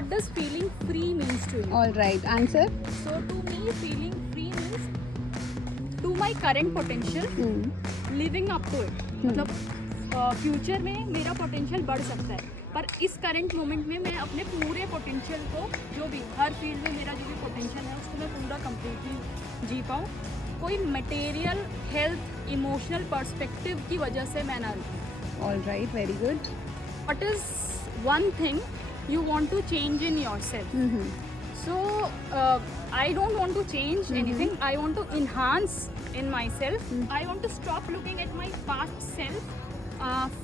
what does feeling free means to you? All right, answer. So to me, feeling free means to my current potential, living up to it. मतलब future में मेरा potential बढ़ सकता है, पर इस current moment में मैं अपने पूरे पोटेंशियल को, जो भी हर फील्ड में मेरा जो भी पोटेंशियल है उसको मैं पूरा कम्प्लीटली जी पाऊँ. कोई मटेरियल, हेल्थ, इमोशनल पर्सपेक्टिव की वजह से मैं ना रहूँ. All right, very good. What is one thing you want to change in yourself? So I don't want to change anything. I want to enhance in myself. I want to stop looking at my past self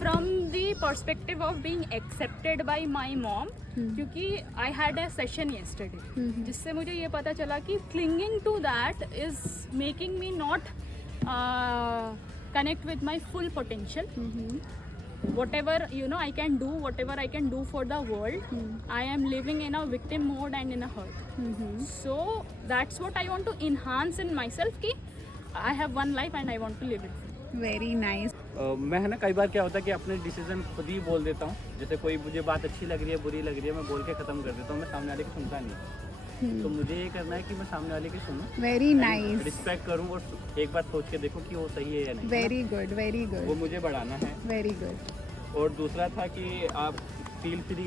from the perspective of being accepted by my mom. क्योंकि I had a session yesterday जिससे मुझे ये पता चला कि clinging to that is making me not connect with my full potential. Whatever I can do, whatever I can do for the world, I am living in a victim mode and in a hurt. So that's what I want to enhance in myself कि I have one life and I want to live it. Very nice. मैं है ना, कई बार क्या होता है कि अपने डिसीजन खुद ही बोल देता हूँ. जैसे कोई मुझे बात अच्छी लग रही है, बुरी लग रही है, मैं बोल के ख़त्म कर देता हूँ. मैं सामने वाले की सुनता नहीं. तो मुझे ये करना है कि मैं सामने वाले की सुनूं, Very nice. रिस्पेक्ट करूँ और एक बार सोच के देखो कि वो सही है या नहीं. Very good, very वो good, मुझे बढ़ाना है. very good. और दूसरा था कि आप फील फ्री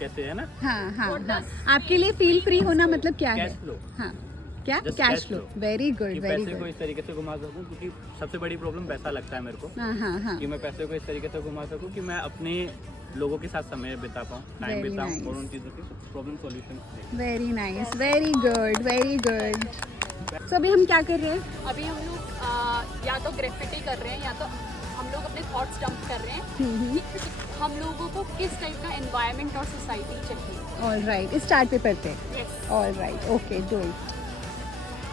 कहते हैं ना, हाँ हाँ हाँ. आपके लिए फील फ्री होना मतलब क्या है? Cash flow. हाँ, क्या? Just cash cash flow. flow. Very कि गुड, वेरी पैसे को गुड. इस तरीके से घुमा सकूं, क्योंकि सबसे बड़ी प्रॉब्लम पैसा लगता है मेरे को. हाँ हाँ हाँ. कि मैं पैसे को इस तरीके से घुमा सकूं कि मैं अपने लोगों के साथ समय बिता पाऊँ, टाइम Very बिताऊँ nice. और उन चीज़ों की problem solution. Very nice, very good, very good. तो अभी हम क्या कर रहे हैं? अभी हम लोग या तो ग्रेफिटी कर रहे हैं या तो हम लोग अपने थॉट्स डंप कर रहे हैं कि हम लोगों को किस टाइप का एनवायरनमेंट और सोसाइटी चाहिए. ऑल राइट, स्टार्ट पेपर पे. Yes. All right, okay, do it.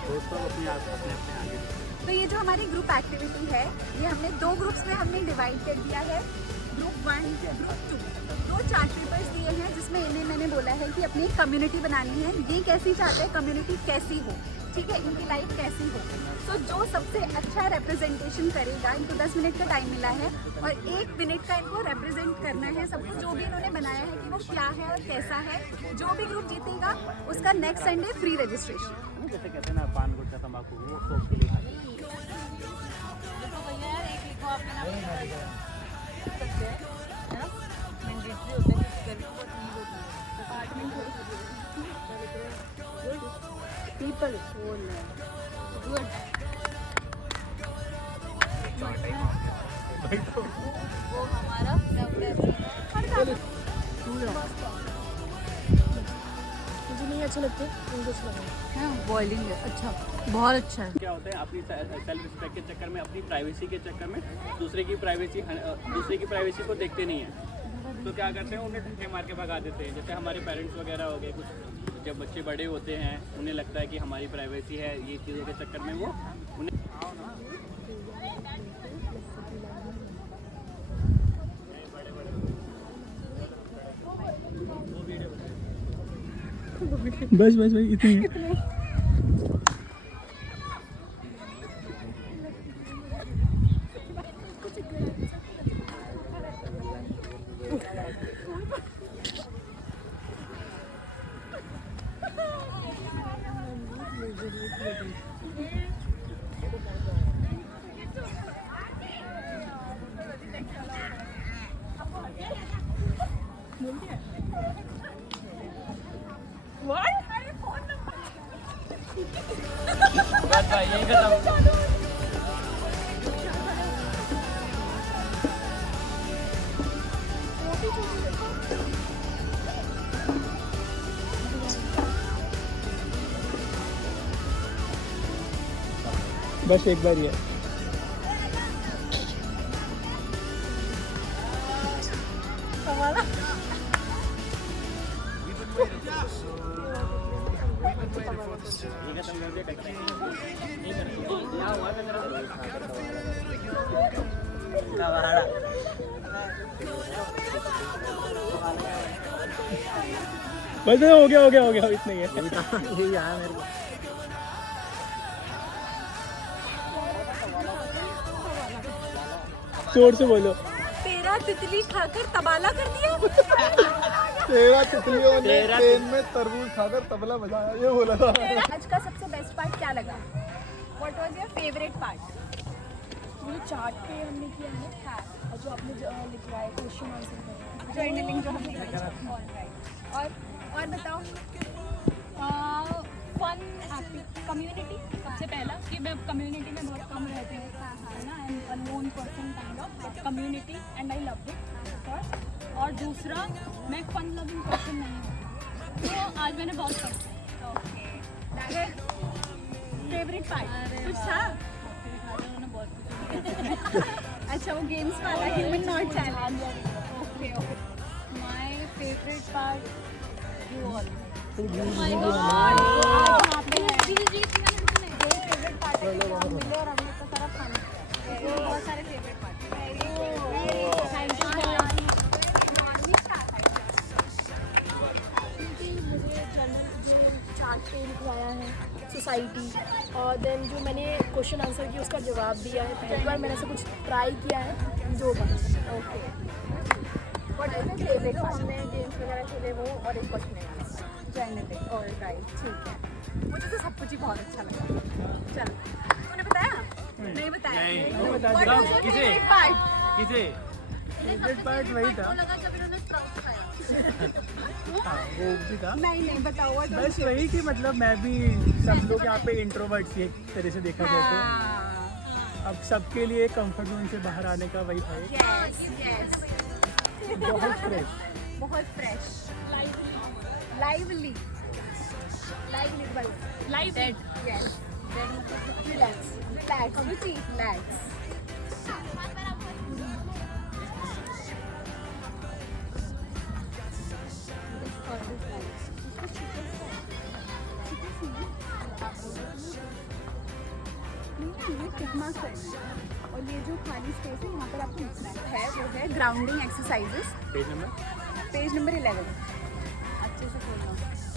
दोस्तों अपने अपने आगे. तो ये जो हमारी ग्रुप एक्टिविटी है, ये हमने 2 ग्रुप्स में हमने डिवाइड कर दिया है. Group 1, group 2. 2 चार्ट पेपर्स दिए हैं जिसमें इन्हें मैंने बोला है कि अपनी कम्युनिटी बनानी है. ये कैसी चाहते हैं कम्युनिटी कैसी हो, ठीक है, इनकी लाइफ कैसी हो. तो जो सबसे अच्छा रिप्रेजेंटेशन करेगा, इनको 10 मिनट का टाइम मिला है और 1 मिनट का इनको रिप्रेजेंट करना है सबको, जो भी इन्होंने बनाया है कि वो क्या है और कैसा है. जो भी ग्रुप जीतेगा उसका नेक्स्ट संडे फ्री रजिस्ट्रेशन. जैसे कहते हैं ना, पान गुटखा तंबाकू, वो शौक के लिए खाते हैं. देखो भैया यार, एक लिखो आपके नाम सकते हैं, है ना, मैंडेटरी होता है क्योंकि गर्मी बहुत हीट होती है. Apartment people good. वो हमारा मुझे नहीं अच्छे लगते, उनको अच्छे लगते हैं. बॉइलिंग है अच्छा, बहुत अच्छा है. क्या होता है, अपनी सेल्फ रिस्पेक्ट के चक्कर में, अपनी प्राइवेसी के चक्कर में दूसरे की प्राइवेसी को देखते नहीं है. तो क्या करते हैं, उन्हें धक्के मार के भगा देते हैं. जैसे हमारे पेरेंट्स वगैरह हो गए, कुछ जब बच्चे बड़े होते हैं उन्हें लगता है कि हमारी प्राइवेसी है, ये चीज़ों के चक्कर में वो उन्हें बस बस भाई इतनी है. बस भाई यही खत्म. बस एक बार ही है. बस हो गया इतना ही है. जोर से बोलो. तेरा तितली खाकर तबाला कर दिया. तेरा तितलियों ने ट्रेन में तरबूज खाकर तबला बजाया, ये बोला था। आज का सबसे बेस्ट पार्ट क्या लगा? What was your favourite part? मुझे चार्ट पे हमने किया है हाँ, और जो आपने लिखवाया क्वेश्चन आंसर जर्नलिंग जो हमने किया। और बताओ। फन कम्युनिटी सबसे पहला कि मैं कम्युनिटी में बहुत कम रहती हूँ, है ना, I am a loan person kind of, but community and I love it first. और दूसरा, मैं फन लविंग पर्सन नहीं हूँ, तो आज मैंने बहुत कम फेवरेट पार्ट कुछ था? अच्छा, वो गेम्स वाला human not challenge. Okay okay. My favourite part you all. Favourite part है कि हम मिले और हमने इतना सारा फन किया। बहुत सारे फेवरेट पार्ट। Thank you. मुझे जनरल जो चार्ट पे लिखवाया है सोसाइटी, और देन जो मैंने क्वेश्चन आंसर किया उसका जवाब दिया है, पहली बार मैंने ऐसा कुछ ट्राई किया है जो बन। Okay. What is your favourite part? हमने गेम्स वगैरह खेले वो, और एक क्वेश्चन जर्नलिंग। ऑलराइट, ठीक है। मुझे तो सब कुछ ही बहुत अच्छा लगा। चलो, तूने बताया? नहीं बताया। बता What दिया। was your favorite part? Favourite part वही था। हाँ, वो भी था। नहीं बताओ। What was बस वही कि मतलब मैं भी, सब लोग यहाँ पे इंट्रोवर्ट्स ही एक तरह से देखा जाए तो, अब सबके लिए कंफर्ट जोन से बाहर आने का वही था। यस। बहुत फ्रेश। बहुत फ्रेश, लाइवली बस लाइव डेड। यस। रिलैक्स रुचि, रिलैक्स। और ये जो खाली स्पेस है यहाँ पर आपको लिखना है वो है ग्राउंडिंग एक्सरसाइजेस, पेज नंबर 11। अच्छे से खोलना,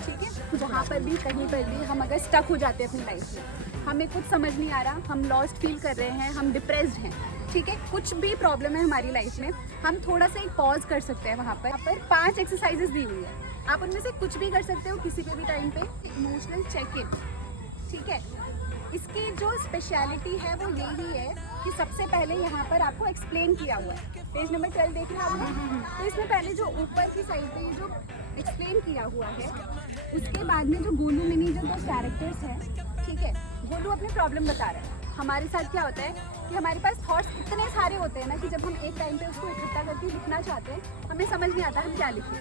ठीक है। जहाँ पर भी कहीं पर भी हम अगर स्टक हो जाते हैं अपनी लाइफ में, हमें कुछ समझ नहीं आ रहा, हम लॉस्ट फील कर रहे हैं, हम डिप्रेस्ड हैं, ठीक है, कुछ भी प्रॉब्लम है हमारी लाइफ में, हम थोड़ा सा एक पॉज कर सकते हैं। वहाँ पर 5 एक्सरसाइजेस दी हुई है, आप उनमें से कुछ भी कर सकते हो किसी पे भी टाइम पे। इमोशनल चेक इन, ठीक है। इसकी जो स्पेशलिटी है वो यही है कि सबसे पहले यहाँ पर आपको एक्सप्लेन किया हुआ है। पेज नंबर 12 देख रहे हैं आपने? तो इसमें पहले जो ऊपर की साइड पे ये जो एक्सप्लेन किया हुआ है, उसके बाद में जो गोलू मिनी जो 2 कैरेक्टर्स हैं, ठीक है, गोलू अपनी प्रॉब्लम बता रहे हैं। हमारे साथ क्या होता है कि हमारे पास थॉट्स इतने सारे होते हैं ना कि जब हम एक टाइम पे उसको इकट्ठा करके लिखना चाहते हैं, हमें समझ नहीं आता हम क्या लिखें,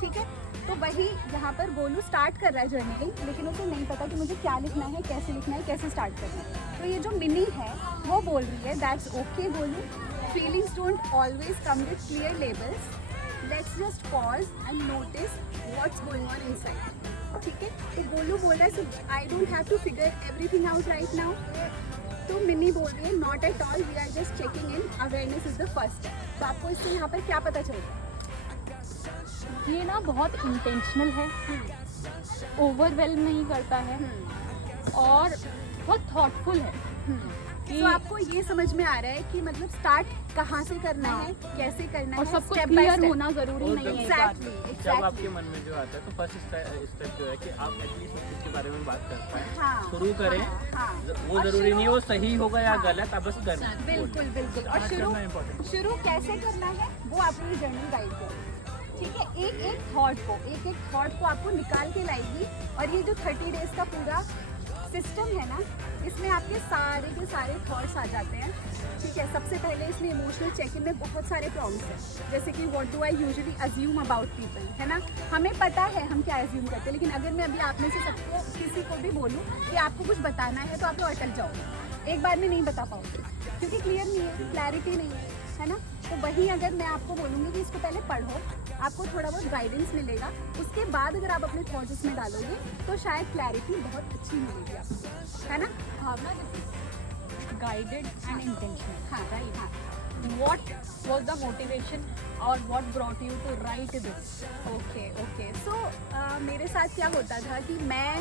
ठीक है। तो वही यहाँ पर गोलू स्टार्ट कर रहा है जर्नलिंग, लेकिन उसे नहीं पता कि मुझे क्या लिखना है, कैसे लिखना है, कैसे स्टार्ट करना है। तो ये जो मिनी है वो बोल रही है, that's okay Golu, feelings don't always come with clear labels, let's just pause and notice what's going on inside, ठीक है। तो गोलू बोल रहा है I don't have to figure everything out right now. तो मिनी बोल रही है not at all, we are just checking in, awareness is the first step. तो आपको इससे यहाँ पर क्या पता चल रहा है? ये ना बहुत इंटेंशनल है, ओवरवेल्म नहीं करता है और बहुत थॉटफुल है। तो आपको ये समझ में आ रहा है कि मतलब स्टार्ट कहाँ से करना है, कैसे करना और है, सब कुछ step by क्लियर step। होना जरूरी और नहीं है। Exactly, जब exactly। आपके मन में जो आता है तो फर्स्ट स्टेप जो है कि आप एटलीस्ट उस चीज़ के बारे में बात कर पाएं, हाँ, शुरू करें। हाँ। वो और जरूरी नहीं है वो सही होगा या हाँ। गलत, आप बस करना। बिल्कुल बिल्कुल। और करना important। शुरू कैसे करना है वो आपको ये जर्नल गाइड करेगी, ठीक है। एक एक थॉट को आपको निकाल के लाएगी। और ये जो 30 डेज का पूरा सिस्टम है ना, इसमें आपके सारे के सारे थॉट्स आ जाते हैं, ठीक है। सबसे पहले इसमें इमोशनल चेक इन में बहुत सारे प्रॉब्लम्स हैं, जैसे कि what do I usually assume about people, है ना। हमें पता है हम क्या अज्यूम करते हैं, लेकिन अगर मैं अभी आप में से सबको किसी को भी बोलूँ कि आपको कुछ बताना है तो आप लोग अटक जाओगे, एक बार में नहीं बता पाओगे क्योंकि क्लियर नहीं है, क्लैरिटी नहीं है ना। तो वहीं अगर मैं आपको बोलूँगी कि इसको पहले पढ़ो, आपको थोड़ा बहुत गाइडेंस मिलेगा, उसके बाद अगर आप अपने थॉट्स इसमें डालोगे तो शायद क्लैरिटी बहुत अच्छी मिलेगी आपको, है ना। भावना, गाइडेड एंड इंटेंशनल। हाँ राइट, हाँ। what was the motivation or what brought you to write this? Okay so मेरे साथ क्या होता था कि मैं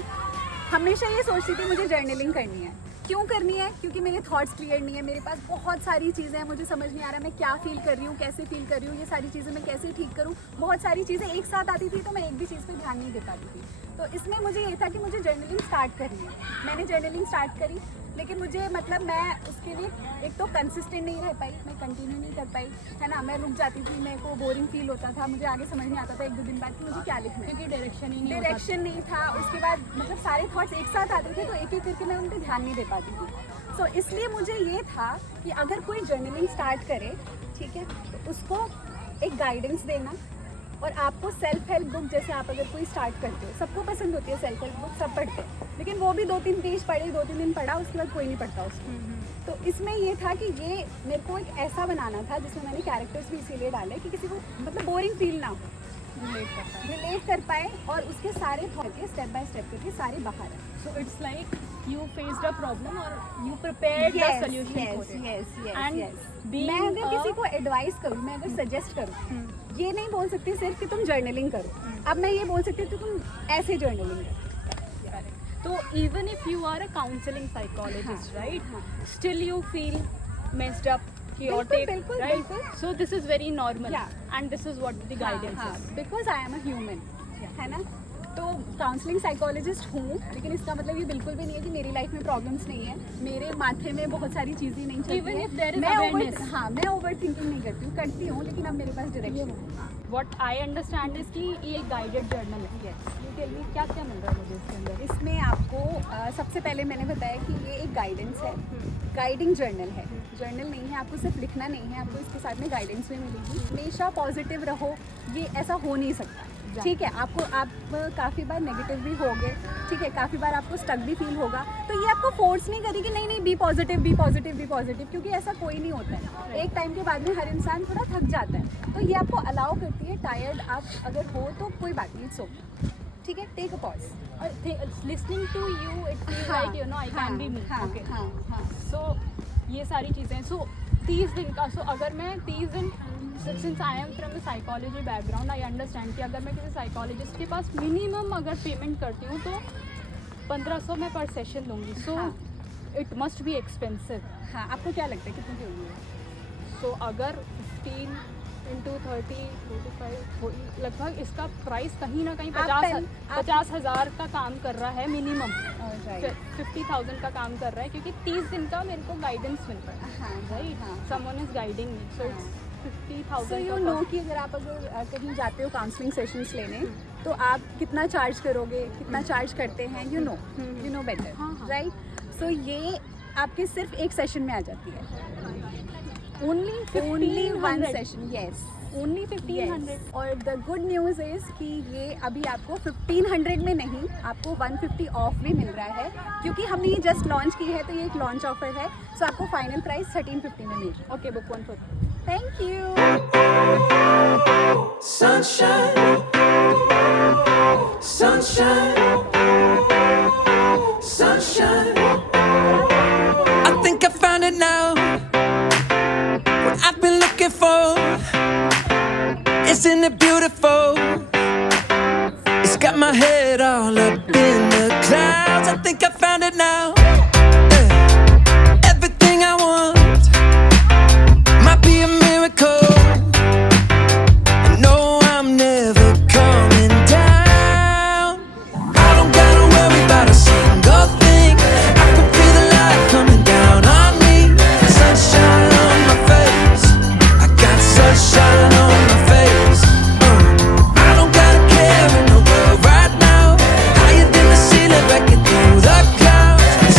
हमेशा ये सोचती थी मुझे जर्नलिंग करनी है। क्यों करनी है? क्योंकि मेरे थॉट्स क्लियर नहीं है, मेरे पास बहुत सारी चीज़ें हैं, मुझे समझ नहीं आ रहा मैं क्या फील कर रही हूँ, कैसे फील कर रही हूँ, ये सारी चीज़ें मैं कैसे ठीक करूँ। बहुत सारी चीज़ें एक साथ आती थी तो मैं एक भी चीज़ पे ध्यान नहीं दे पाती थी। तो इसमें मुझे ये था कि मुझे जर्नलिंग स्टार्ट करनी है। मैंने जर्नलिंग स्टार्ट करी, लेकिन मुझे मतलब मैं उसके लिए एक तो कंसिस्टेंट नहीं रह पाई, मैं कंटिन्यू नहीं कर पाई, है ना। मैं रुक जाती थी, मेरे को बोरिंग फील होता था, मुझे आगे समझ नहीं आता था 1-2 दिन बाद कि मुझे क्या लिखना है, क्योंकि डायरेक्शन नहीं था। उसके बाद मतलब सारे थॉट्स एक साथ आते थे तो एक एक करके मैं उन पर ध्यान नहीं दे पाती थी। तो इसलिए मुझे ये था कि अगर कोई जर्नलिंग स्टार्ट करे, ठीक है, तो उसको एक गाइडेंस देना। और आपको सेल्फ हेल्प बुक जैसे आप अगर कोई स्टार्ट करते हो, सबको पसंद होती है सेल्फ हेल्प बुक, सब पढ़ते हैं, लेकिन वो भी 2-3 पेज पढ़े, 2-3 दिन पढ़ा, उसके बाद कोई नहीं पढ़ता उसको। तो इसमें ये था कि ये मेरे को एक ऐसा बनाना था जिसमें मैंने कैरेक्टर्स भी इसीलिए डाले कि किसी को मतलब बोरिंग फील ना हो, रिलेट कर पाए और उसके सारे थॉट के स्टेप बाय स्टेप करके सारे बाहर आए। So it's like you faced a problem or you prepared the solution for it. And being मैं अगर a- किसी को एडवाइस करूँ, मैं अगर सजेस्ट करूँ, ये नहीं बोल सकती सिर्फ कि तुम जर्नलिंग करो। अब मैं ये बोल सकती हूँ कि तुम ऐसे जर्नलिंग करो। So even if you are a counseling psychologist, right? Still you feel messed up, chaotic, बिल्कुल, right? बिल्कुल। So this is very normal, Yeah. and this is what the guidance is. Because I am a human, है ना। तो counselling psychologist हूँ, लेकिन इसका मतलब ये बिल्कुल भी नहीं है कि मेरी लाइफ में प्रॉब्लम्स नहीं है, मेरे माथे में बहुत सारी चीज़ें नहीं चलती Even हैं। if there is मैं awareness. मैं ओवर थिंकिंग नहीं करती हूँ, लेकिन अब मेरे पास डायरेक्शन है। What I understand is कि ये एक guided journal है। You tell me क्या क्या मिल रहा है मुझे इसके अंदर? इसमें आपको सबसे पहले मैंने बताया कि ये एक गाइडेंस है, गाइडिंग जर्नल है। जर्नल नहीं है, आपको सिर्फ लिखना नहीं है, आपको इसके साथ में गाइडेंस भी मिलेगी। हमेशा पॉजिटिव रहो, ये ऐसा हो नहीं सकता, ठीक है। आप काफ़ी बार नेगेटिव भी होगे, ठीक है, काफ़ी बार आपको स्टक भी फील होगा, तो ये आपको फोर्स नहीं करेगी नहीं be positive be positive be positive, क्योंकि ऐसा कोई नहीं होता है। एक टाइम के बाद में हर इंसान थोड़ा थक जाता है, तो ये आपको अलाउ करती है। टायर्ड आप अगर हो तो कोई बात नहीं, इट्स ओके, ठीक है, take a pause. Listening to you, it feels like you know I can be me. Okay. हाँ। So ये सारी चीज़ें, so 30 दिन का, so अगर मैं 30 दिन, since I am from a psychology background, I understand कि अगर मैं किसी साइकोलॉजिस्ट के पास मिनिमम अगर पेमेंट करती हूँ तो 1500 मैं पर सेशन लूँगी, so it must be expensive. हाँ, आपको क्या लगता है कितनी की होगी? So अगर 15 into 30, 45, लगभग इसका प्राइस कहीं ना कहीं 50,000 का काम कर रहा है मिनिमम, 50,000 का काम कर रहा है, क्योंकि 30 दिन का मेरे को गाइडेंस मिल रहा है, हाँ, right. Someone is guiding me, so it's 50,000 so you know कि अगर आप कहीं जाते हो काउंसलिंग सेशंस लेने, तो आप कितना चार्ज करोगे, कितना चार्ज करते हैं, यू नो बेटर, राइट। सो ये आपके सिर्फ एक सेशन में आ जाती है, only one session, yes, only 1500। और द गुड न्यूज़ इज़ कि ये अभी आपको 1500 में नहीं, आपको 150 ऑफ भी मिल रहा है, क्योंकि हमने ये जस्ट लॉन्च की है, तो ये एक लॉन्च ऑफर है। सो आपको फाइनल प्राइस 1350 में मिल रहा है। Okay, book 1 for thank you. Sunshine, sunshine, sunshine. I think I found it now. What I've been looking for. Isn't it beautiful? It's got my head all up in the clouds. I think I found it now. Everything I want might be a miracle. I know I'm never coming down. I don't gotta worry about a single thing. I can feel the light coming down on me. Sunshine on my face. I got sunshine on my face. I don't gotta care in the world right now. Higher than the ceiling, breaking through the clouds.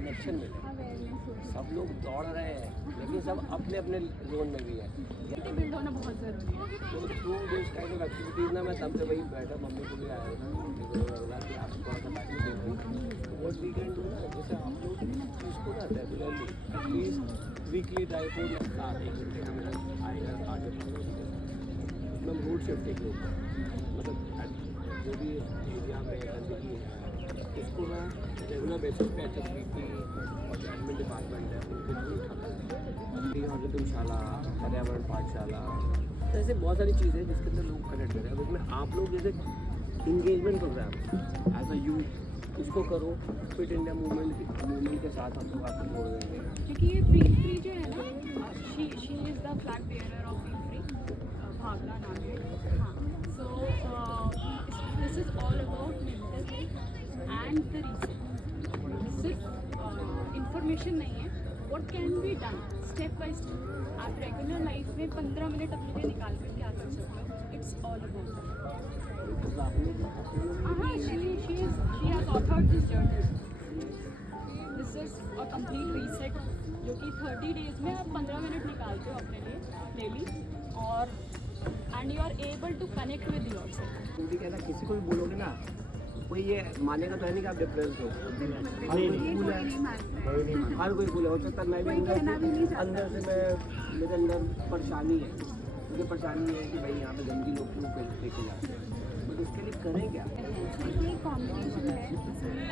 Connection मिले। सब लोग दौड़ रहे हैं लेकिन सब अपने अपने जोन में भी है। बिल्ड होना बहुत ज़रूरी है। तो through this kind of activities ना मैं तब से वही बैठा, मम्मी को भी आया था बोला कि आप थोड़ा सा बैठ देखो व्हाट वी कैन डू ना, जैसे आप लोग इसको ना regularly at least weekly dry fruit साथ 1 घंटे का मेरा आएगा आगे मैं रूट शिफ्ट एक लोग मतलब जो भी एरिया में गंदगी है उसको मैं रेगुलर बेसिस पे HSBT और एडमिन डिपार्टमेंट है उनके थ्रू उठाता है। और धर्मशाला, पर्यावरण पाठशाला, तो ऐसे बहुत सारी चीज़ें हैं जिसके अंदर लोग कनेक्ट कर रहे हैं। अब इसमें आप लोग जैसे engagement programme as a youth उसको करो, फिट इंडिया मूवमेंट के साथ हम लोग आपको जोड़ देंगे। क्योंकि ये फील फ्री जो है ना, she is the flag bearer of feel free, Bhavana नाम है। हाँ, so this is all about mental health and the research. सिर्फ इंफॉर्मेशन नहीं है, what can be done step by step. आप रेगुलर लाइफ में 15 मिनट अपने लिए निकाल कर क्या कर सकते हो, इट्स ऑल अबाउट। हाँ, she has authored this journal. This is a complete reset जो कि 30 days में आप 15 मिनट निकालते हो अपने लिए डेली, और and you are able to connect with yourself. क्योंकि कहना किसी को भी बोलोगे ना कोई ये मानेगा तो है नहीं कि आप डिप्रेस हो। हर कोई कूल है, हो सकता है मैं भी अंदर से मैं मेरे अंदर परेशानी है, मुझे परेशानी है कि भाई यहाँ पे गंदगी लोग क्यों फेंके जाते हैं, बट उसके लिए करें क्या? ये कॉम्बिनेशन है, इसमें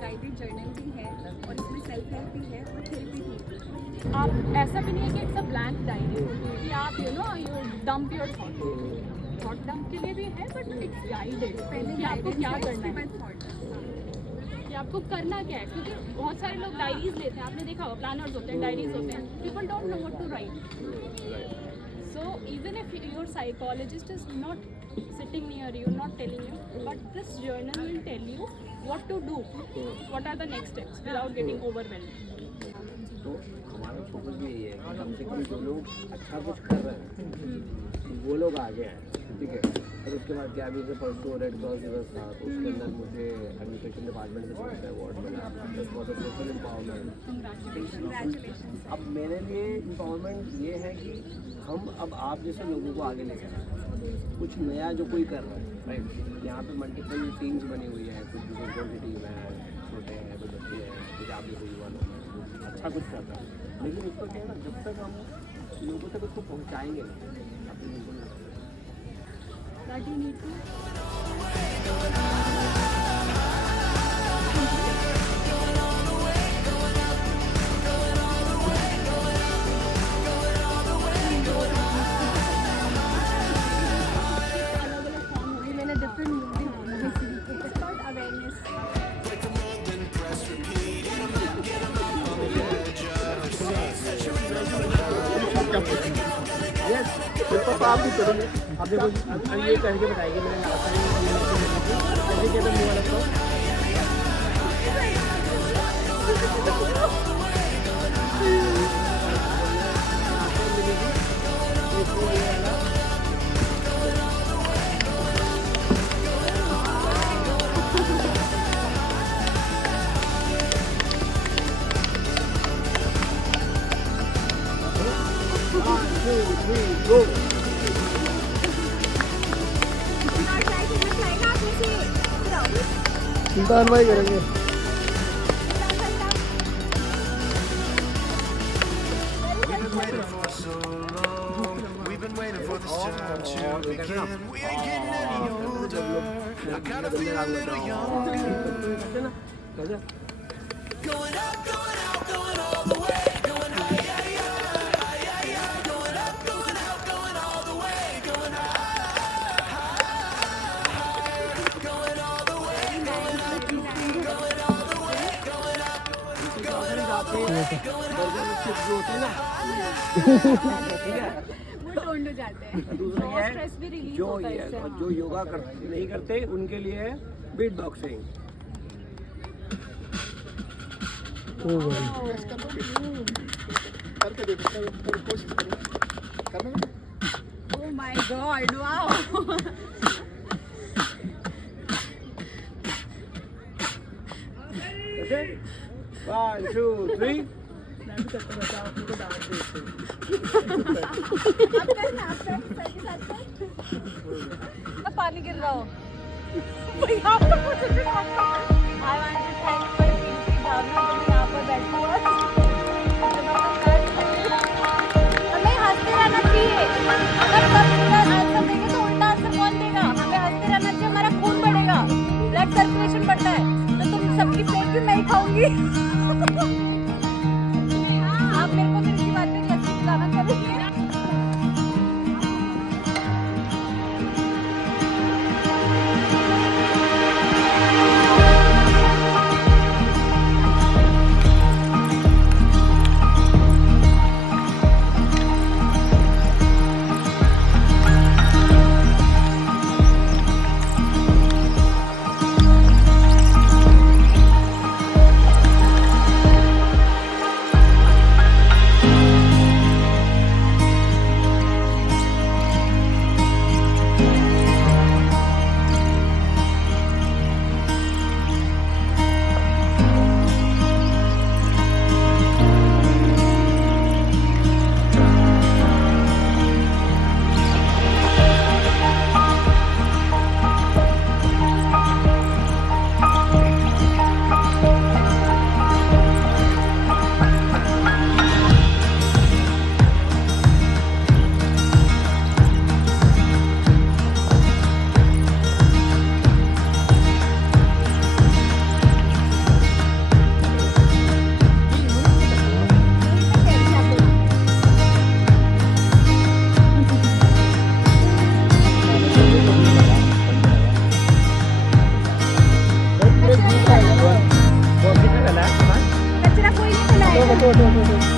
गाइडेड जर्नल भी है और इसमें सेल्फ हेल्प भी है और थेरेपी भी है। आप ऐसा भी नहीं है कि इट्स अ ब्लैंक डायरी कि आप you dump your thought dump के लिए भी है, बट इट्स गाइडेड कि आपको क्या करना है, कि आपको करना क्या है। क्योंकि बहुत सारे लोग डायरीज लेते हैं, आपने देखा होगा, प्लानर्स होते हैं, डायरीज होते हैं, people don't know what to write. So even if your psychologist is not sitting near you, not telling you, but this journal will tell you what to do, what are the next steps without getting overwhelmed. तो हमारा focus भी यही है कि कम से कम जो लोग अच्छा कुछ कर रहे हैं वो लोग आगे आए, ठीक है। और उसके बाद क्या अभी से परसों रेड क्रॉस दिवस था, तो उसके अंदर मुझे एडमिनिस्ट्रेशन डिपार्टमेंट से बहुत अवार्ड मिला, सोशल एम्पावरमेंट। अब मेरे लिए एम्पावरमेंट ये है कि हम अब आप जैसे लोगों को आगे लेकर आए, कुछ नया जो कोई कर रहा है, राइट। यहाँ पे मल्टीपल टीम्स बनी हुई है, कुछ बुजुर्गों की टीम है, छोटे हैं, कुछ बच्चे हैं, कुछ आप जैसे युवा लोग अच्छा कुछ कर रहा है, लेकिन उसको क्या है ना, जब तक हम लोगों तक उसको पहुँचाएंगे अपनी That you need to अलग-अलग फॉर्म होगी, मैंने डिफरेंट मूवी अबाउट अवेयरनेस। तो आप भी करोगे। आप देखो अब ये करके बताएंगे, मैंने लास्ट टाइम कैसे किया था मुँह वाला को। सुल्तान भाई करेंगे। We've been waiting for this time to begin. We ain't getting any older. I kinda feel a little younger. Going up, going out, going all the way. Going high, yeah, yeah, high, yeah, yeah. Going up, going out, going all the way. Going high, high, going all the way. Going up, going all the way. Going up, going all the way. Going वो टोंड हो जाते हैं। दूसरा क्या है, stress भी release जो होता है ये इससे। और जो योगा नहीं करते उनके लिए है बीट बॉक्सिंग। करके देखो, कोशिश करें करने में। Oh my God! Wow! कैसे 1 2 3 मैं भी करता रहता हूँ, आप लोगों को डांट देते हैं। आप करना, आप करना, सर के साथ कर। पानी गिर रहा हो भाई आप तो कुछ भी मत करो। I want to thank my beauty भावना जो यहाँ पर बैठी हो। हमें हंसते रहना चाहिए। अगर सब आंसर देंगे तो उल्टा आंसर कौन देगा? हमें हंसते रहना चाहिए, हमारा खून बढ़ेगा, ब्लड सर्कुलेशन बढ़ता है। तो तुम सबकी प्लेट भी मैं ही खाऊंगी। आप मेरे को फिर इसी बात पे कैसे बुलाना करेंगे? कचरा कोई नहीं फैलाएगा।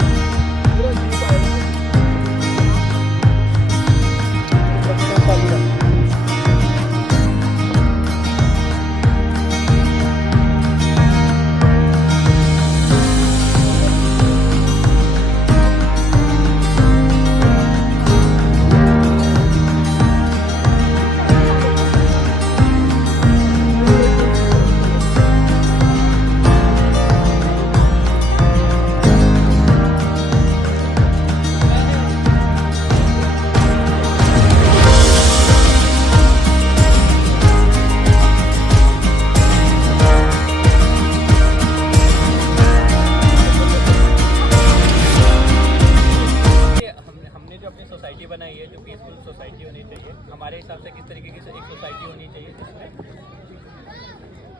सोसाइटी बनाई है जो पीसफुल सोसाइटी होनी चाहिए हमारे हिसाब से, किस तरीके की एक सोसाइटी होनी चाहिए जिसमें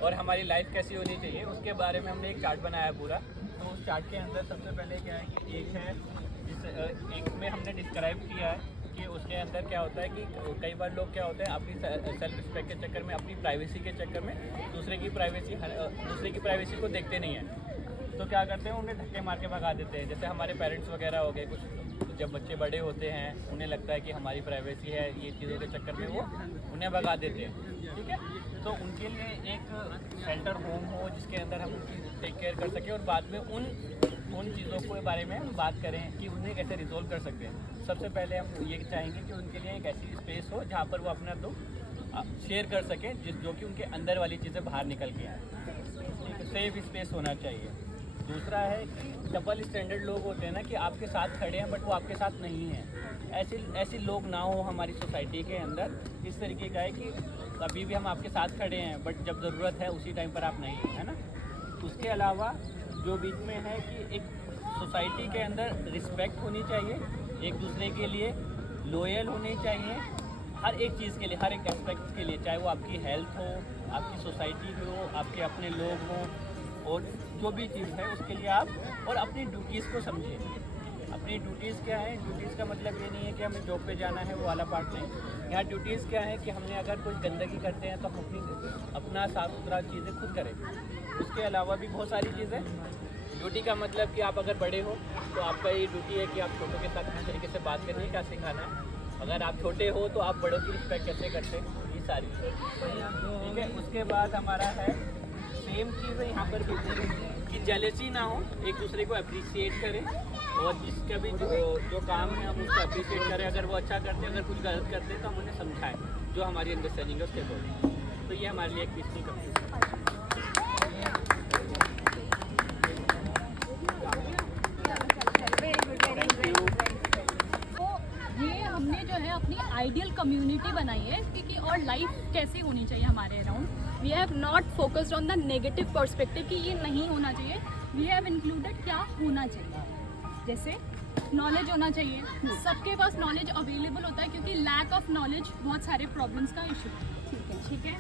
और हमारी लाइफ कैसी होनी चाहिए उसके बारे में हमने एक चार्ट बनाया है पूरा। तो उस चार्ट के अंदर सबसे पहले क्या है कि एक है एक में हमने डिस्क्राइब किया है कि उसके अंदर क्या होता है कि कई बार लोग क्या होते हैं अपनी सेल्फ रिस्पेक्ट के चक्कर में, अपनी प्राइवेसी के चक्कर में दूसरे की प्राइवेसी को देखते नहीं हैं। तो क्या करते हैं, उन्हें धक्के मार के भगा देते हैं। जैसे हमारे पेरेंट्स वगैरह हो गए, कुछ जब बच्चे बड़े होते हैं उन्हें लगता है कि हमारी प्राइवेसी है, ये चीज़ों के चक्कर में वो उन्हें भगा देते हैं। ठीक है, तो उनके लिए एक शेल्टर होम हो जिसके अंदर हम उनकी टेक केयर कर सकें और बाद में उन चीज़ों के बारे में हम बात करें कि उन्हें कैसे रिजोल्व कर सकते हैं। सबसे पहले हम ये चाहेंगे कि उनके लिए एक ऐसी स्पेस हो जहाँ पर वो अपना दुख शेयर कर सकें जो कि उनके अंदर वाली चीज़ें बाहर निकल के आए। सेफ स्पेस होना चाहिए। दूसरा है कि डबल स्टैंडर्ड लोग होते हैं ना कि आपके साथ खड़े हैं बट वो आपके साथ नहीं हैं। ऐसे लोग ना हो हमारी सोसाइटी के अंदर। इस तरीके का है कि कभी भी हम आपके साथ खड़े हैं बट जब ज़रूरत है उसी टाइम पर आप नहीं हैं, है ना। उसके अलावा जो बीच में है कि एक सोसाइटी के अंदर रिस्पेक्ट होनी चाहिए, एक दूसरे के लिए लॉयल होनी चाहिए, हर एक चीज़ के लिए, हर एक एस्पेक्ट के लिए, चाहे वो आपकी हेल्थ हो, आपकी सोसाइटी हो, आपके अपने लोग हों, और जो भी चीज़ है उसके लिए आप और अपनी ड्यूटीज़ को समझिए। अपनी ड्यूटीज़ क्या है, ड्यूटीज़ का मतलब ये नहीं है कि हमें जॉब पे जाना है, वो वाला पार्ट नहीं। यहाँ ड्यूटीज़ क्या है कि हमने अगर कोई गंदगी करते हैं तो हम अपना साफ़ सुथरा चीज़ें खुद करें। उसके अलावा भी बहुत सारी चीज़ें। ड्यूटी का मतलब कि आप अगर बड़े हो तो आपका ये ड्यूटी है कि आप छोटों के साथ किस तरीके से बात करनी है, क्या सिखाना है। अगर आप छोटे हो तो आप बड़ों की रिस्पेक्ट कैसे करते हैं, ये सारी चीज़ें। ठीक है, उसके बाद हमारा है सेम चीज़ है यहाँ पर भी कि जेलसी ना हो, एक दूसरे को अप्रिशिएट करें और जिसका भी जो काम है हम उसको अप्रिशिएट करें। अगर वो अच्छा करते हैं, अगर कुछ गलत करते हैं तो हम उन्हें समझाएं जो हमारी अंडरस्टैंडिंग है उसके अकॉर्डिंग। तो ये हमारे लिए एक पीसफुल कम्युनिटी। आइडियल कम्युनिटी बनाई है क्योंकि और लाइफ कैसी होनी चाहिए हमारे around. We have not focused on the negative perspective कि ये नहीं होना चाहिए, वी हैव इंक्लूडेड क्या होना चाहिए। जैसे नॉलेज होना चाहिए, सबके पास नॉलेज अवेलेबल होता है क्योंकि लैक ऑफ नॉलेज बहुत सारे प्रॉब्लम्स का इशू है। ठीक है।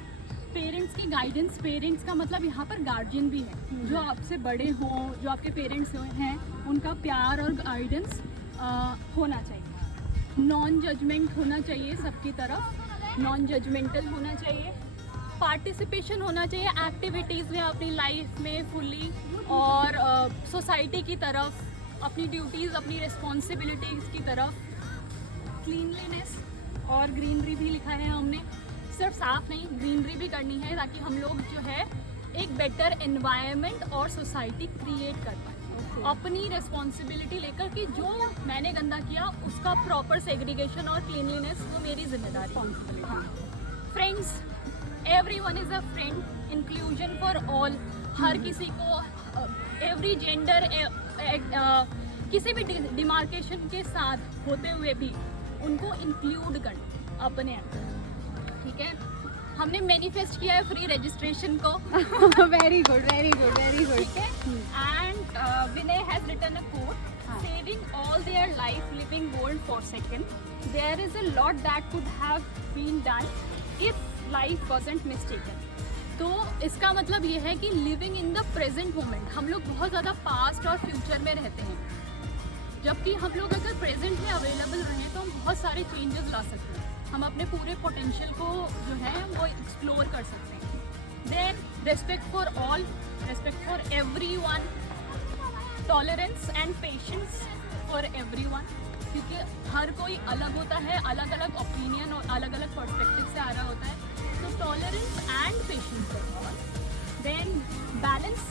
पेरेंट्स की गाइडेंस, पेरेंट्स का मतलब यहाँ पर गार्जियन भी है, जो आपसे बड़े हों, जो आपके पेरेंट्स हैं, उनका प्यार और गाइडेंस होना चाहिए। नॉन जजमेंट होना चाहिए सबकी तरफ, नॉन जजमेंटल होना चाहिए। पार्टिसिपेशन होना चाहिए एक्टिविटीज़ में अपनी लाइफ में फुल्ली, और सोसाइटी की तरफ, अपनी ड्यूटीज़, अपनी रिस्पॉन्सिबिलिटीज़ की तरफ। क्लीनलीनेस और ग्रीनरी भी लिखा है हमने, सिर्फ साफ नहीं, ग्रीनरी भी करनी है ताकि हम लोग जो है एक बेटर एनवायरनमेंट और सोसाइटी क्रिएट कर पाए। अपनी रिस्पॉन्सिबिलिटी लेकर कि जो मैंने गंदा किया उसका प्रॉपर सेग्रीगेशन और क्लीनलीनेस वो मेरी जिम्मेदारी। Friends, everyone is a friend, inclusion for all. हर किसी को, एवरी जेंडर, किसी भी डिमार्केशन के साथ होते हुए भी उनको इंक्लूड करना अपने अंदर। ठीक है। हमने मैनिफेस्ट किया है फ्री रजिस्ट्रेशन को। Very good, very good, very good. ठीक है। And Vinay has written a quote, saving all their life living world for second, there is a lot that could have been done if life wasn't mistaken। तो इसका मतलब ये है कि living in the present moment, हम लोग बहुत ज़्यादा पास्ट और फ्यूचर में रहते हैं, जबकि हम लोग अगर प्रेजेंट में अवेलेबल रहें तो हम बहुत सारे चेंजेस ला सकते हैं, हम अपने पूरे पोटेंशियल को जो है वो एक्सप्लोर कर सकते हैं। Then respect for all, respect for everyone, tolerance and patience for everyone, क्योंकि हर कोई अलग होता है, अलग अलग ओपिनियन और अलग अलग पर्सपेक्टिव से आ रहा होता है। तो tolerance and patience for all. Then balance,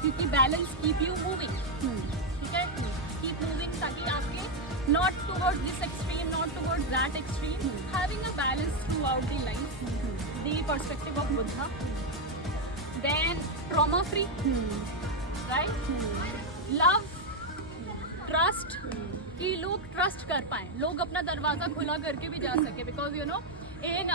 क्योंकि बैलेंस कीप यू मूविंग। ठीक है, कीप मूविंग ताकि आपके not towards this extreme, not towards that extreme, having a balance throughout the life, the perspective of Buddha. Then trauma free, right? Love, trust, कि लोग trust कर पाएँ, लोग अपना दरवाज़ा खुला करके भी जा सके, because you know in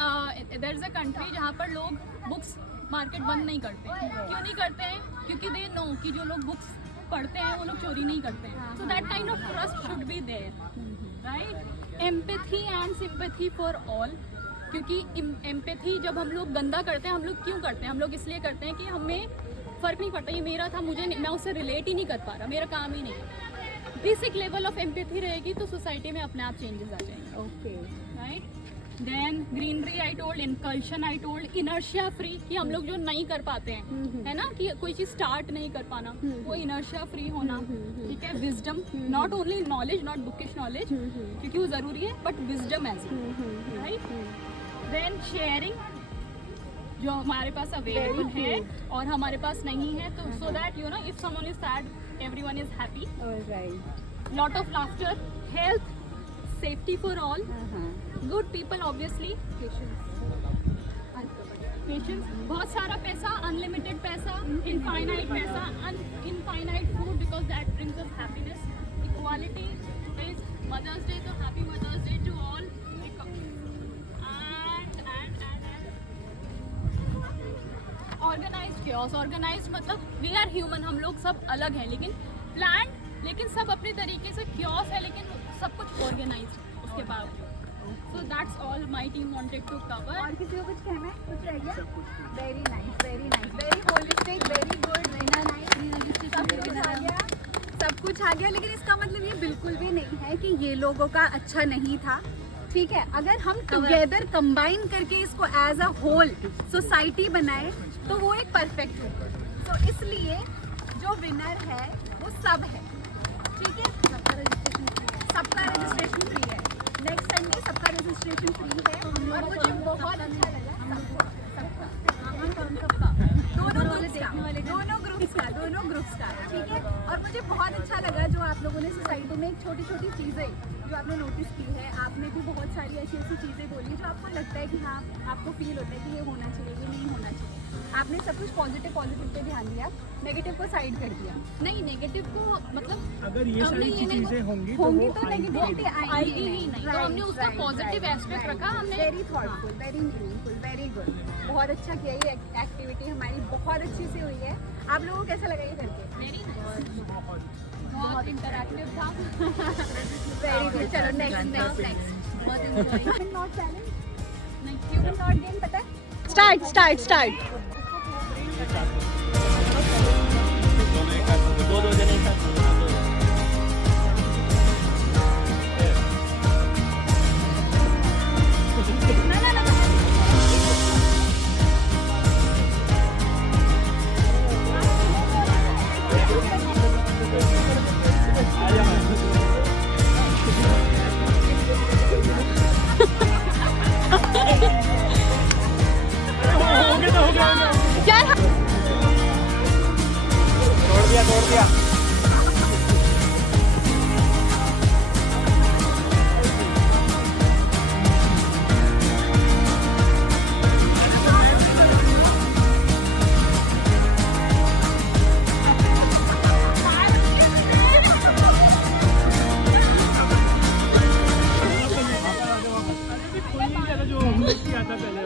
their is a country जहाँ पर लोग बुक्स मार्केट बंद नहीं करते। क्यों नहीं करते हैं? क्योंकि दे नो कि जो लोग बुक्स पढ़ते हैं वो लोग चोरी नहीं करते हैं। So that kind of trust should be there, right? Empathy and sympathy for all, क्योंकि एम्पैथी जब हम लोग गंदा करते हैं, हम लोग क्यों करते हैं? हम लोग इसलिए करते हैं कि हमें फ़र्क नहीं पड़ता, ये मेरा था, मुझे मैं उससे रिलेट ही नहीं कर पा रहा, मेरा काम ही नहीं है। बेसिक लेवल ऑफ एम्पैथी रहेगी तो सोसाइटी में अपने आप चेंजेस आ जाएंगे। Okay, right? Then greenery I told, inclusion I told, inertia free, कि हम लोग जो नहीं कर पाते हैं, है ना, कि कोई चीज़ स्टार्ट नहीं कर पाना, वो इनर्शिया फ्री होना। ठीक है। Wisdom, not only knowledge, not bookish knowledge, क्योंकि वो ज़रूरी है, but wisdom as well, right? Then sharing, जो हमारे पास अवेलेबल है और हमारे पास नहीं है, तो so that you know if someone is sad everyone is happy. Alright. Lot of laughter, health, safety for all, good people obviously, patience, बहुत सारा पैसा, अनलिमिटेड पैसा, इनफाइनाइट पैसा, infinite food because that brings us happiness, equality, is mother's day, तो happy mother's day to all. Organised chaos, organised मतलब we are human, हम लोग सब अलग हैं लेकिन प्लान, लेकिन सब अपने तरीके से chaos है, लेकिन सब कुछ ऑर्गेनाइज्ड उसके बाद। So that's all my team wanted to cover. और किसी को कुछ कहना है? कुछ रह गया? Very nice, very nice, very holistic, very good, very nice. सब कुछ आ गया, सब कुछ आ गया, लेकिन इसका मतलब ये बिल्कुल भी नहीं है कि ये लोगों का अच्छा नहीं था। ठीक है, अगर हम टुगेदर कंबाइन करके इसको एज अ होल सोसाइटी बनाए तो वो एक परफेक्ट होगा। तो इसलिए जो विनर है वो सब है। ठीक है, सबका रजिस्ट्रेशन फ्री है। नेक्स्ट संडे सबका रजिस्ट्रेशन फ्री है, और मुझे बहुत अच्छा लगा दोनों ग्रुप्स का। ठीक है, और मुझे बहुत अच्छा लगा जो आप लोगों ने सोसाइटी में छोटी छोटी चीज़ें जो आपने नोटिस की है, आपने भी बहुत सारी ऐसी ऐसी चीज़ें बोली जो आपको लगता है कि हाँ, आपको फील होता है कि ये होना चाहिए, ये नहीं होना चाहिए। आपने सब कुछ पॉजिटिव पे ध्यान दिया, नेगेटिव को साइड कर दिया। नहीं, नेगेटिव को मतलब अगर ये हमने सारी ये नहीं चीजें होंगी होंगी तो तो नेगेटिविटी आएगी ही नहीं, तो हमने उसका पॉजिटिव एस्पेक्ट रखा। हमने very thoughtful, very meaningful, very good. बहुत अच्छा किया, ये एक्टिविटी हमारी बहुत अच्छी से हुई है। आप लोगों को कैसा लगा ये करके? वेरी बहुत इंटरैक्टिव था। Very good. चलो नेक्स्ट बहुत एंजॉय। नॉट चैलेंज, नहीं, ह्यूमन नॉट गेम पता है? स्टार्ट दो जने एक साथ तोड़ दिया। जो हमने किया था पहले।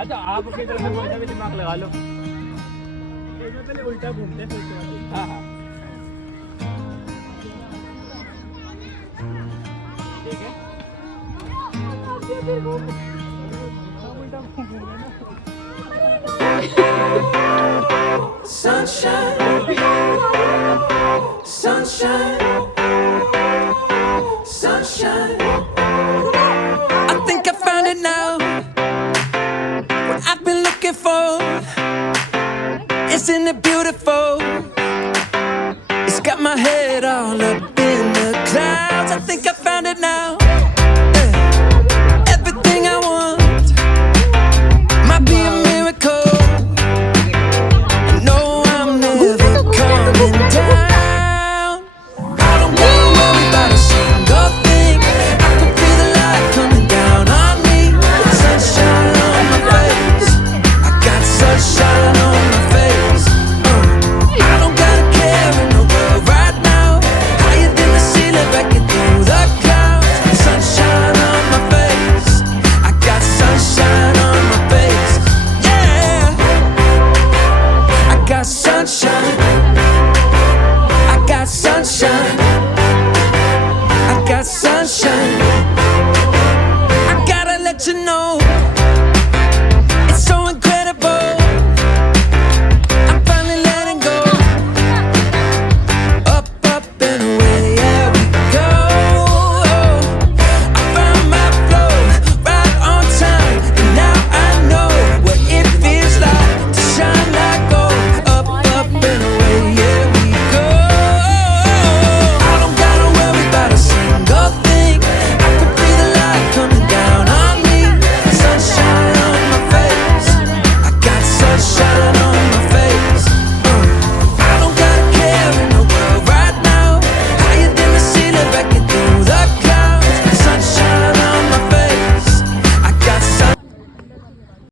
अच्छा, आप अपनी तरफ से कोई सा भी दिमाग लगा लो। एक बार पहले उल्टा घूमते हैं, फिर उसके बाद हाँ हाँ, ठीक है। उल्टा घूमेंगे ना। Sunshine, sunshine, sunshine. I think I found it now. What I've been looking for. Isn't it beautiful? It's got my head all up in the clouds. I think I found it now.